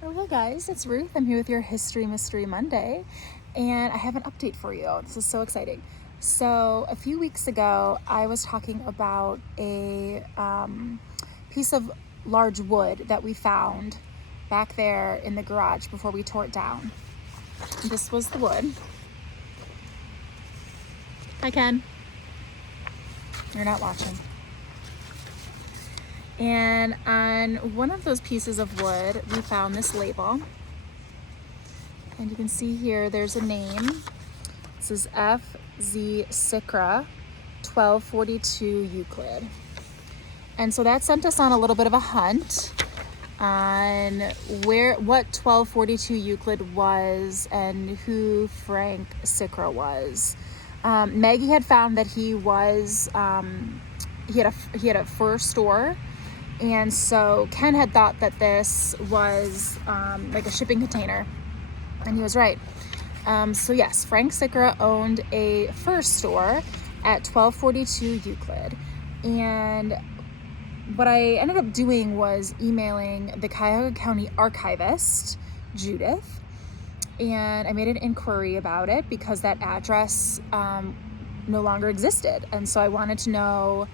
Hello guys, it's Ruth. I'm here with your History Mystery Monday, and I have an update for you. This is so exciting. So a few weeks ago, I was talking about a piece of large wood that we found back there in the garage before we tore it down. This was the wood. Hi, Ken. You're not watching. And on one of those pieces of wood, we found this label. And you can see here, there's a name. This is F.Z. Sikra, 1242 Euclid. And so that sent us on a little bit of a hunt on what 1242 Euclid was and who Frank Sikra was. Maggie had found that he was, he had a fur store. And so Ken had thought that this was like a shipping container, and he was right. So yes, Frank Sikra owned a fur store at 1242 Euclid. And what I ended up doing was emailing the Cuyahoga County Archivist, Judith, and I made an inquiry about it because that address no longer existed. And so I wanted to know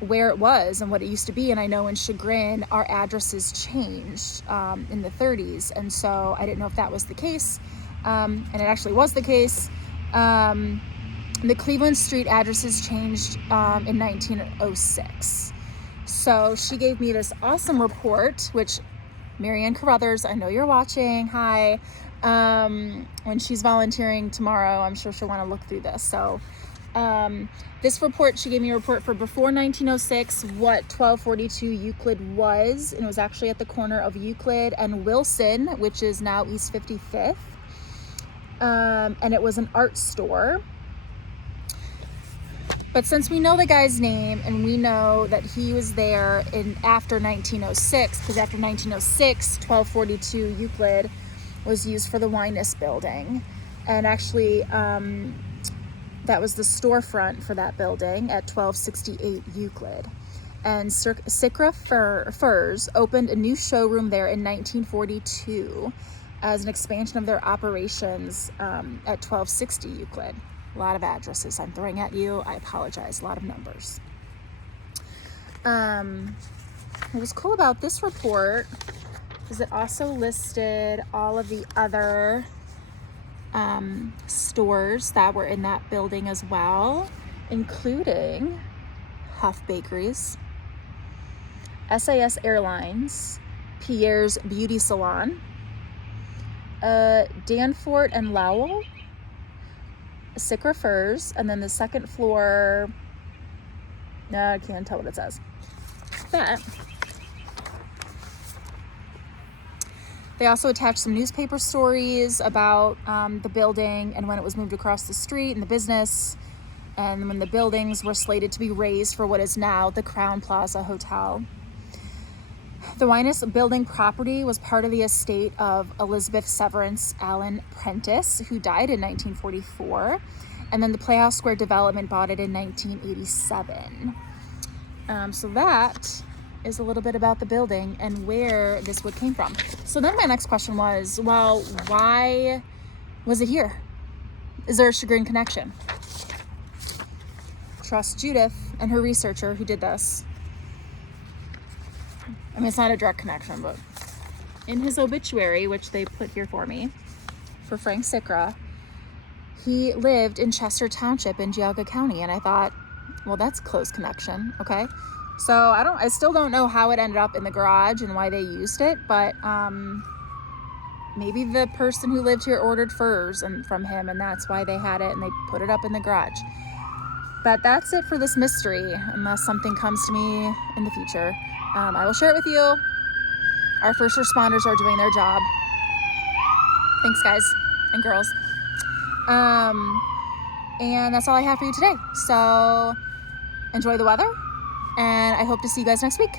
where it was and what it used to be. And I know in Chagrin, our addresses changed in the 30s. And so I didn't know if that was the case. And it actually was the case. The Cleveland Street addresses changed in 1906. So she gave me this awesome report, which Marianne Carruthers, I know you're watching. Hi. When she's volunteering tomorrow, I'm sure she'll want to look through this. So this report, she gave me a report for before 1906, what 1242 Euclid was, and it was actually at the corner of Euclid and Wilson, which is now East 55th, and it was an art store. But since we know the guy's name and we know that he was there after 1906, because after 1906, 1242 Euclid was used for the Wyness building, and actually that was the storefront for that building at 1268 Euclid. And Sikra Furs opened a new showroom there in 1942 as an expansion of their operations at 1260 Euclid. A lot of addresses I'm throwing at you. I apologize. A lot of numbers. What was cool about this report is it also listed all of the other stores that were in that building as well, including Huff Bakeries, SAS Airlines, Pierre's Beauty Salon, Danforth and Lowell, Sikra Furs, and then the second floor, I can't tell what it says, but they also attached some newspaper stories about the building and when it was moved across the street and the business, and when the buildings were slated to be razed for what is now the Crown Plaza Hotel. The Wyness building property was part of the estate of Elizabeth Severance Allen Prentice, who died in 1944, and then the Playhouse Square development bought it in 1987. So that is a little bit about the building and where this wood came from. So then my next question was, well, why was it here? Is there a Chagrin connection? Trust Judith and her researcher who did this. I mean, it's not a direct connection, but in his obituary, which they put here for me, for Frank Sikra, he lived in Chester Township in Cuyahoga County. And I thought, well, that's close connection. Okay. So I still don't know how it ended up in the garage and why they used it, but maybe the person who lived here ordered furs from him, and that's why they had it and they put it up in the garage. But that's it for this mystery, unless something comes to me in the future. I will share it with you. Our first responders are doing their job. Thanks, guys and girls. And that's all I have for you today. So enjoy the weather, and I hope to see you guys next week.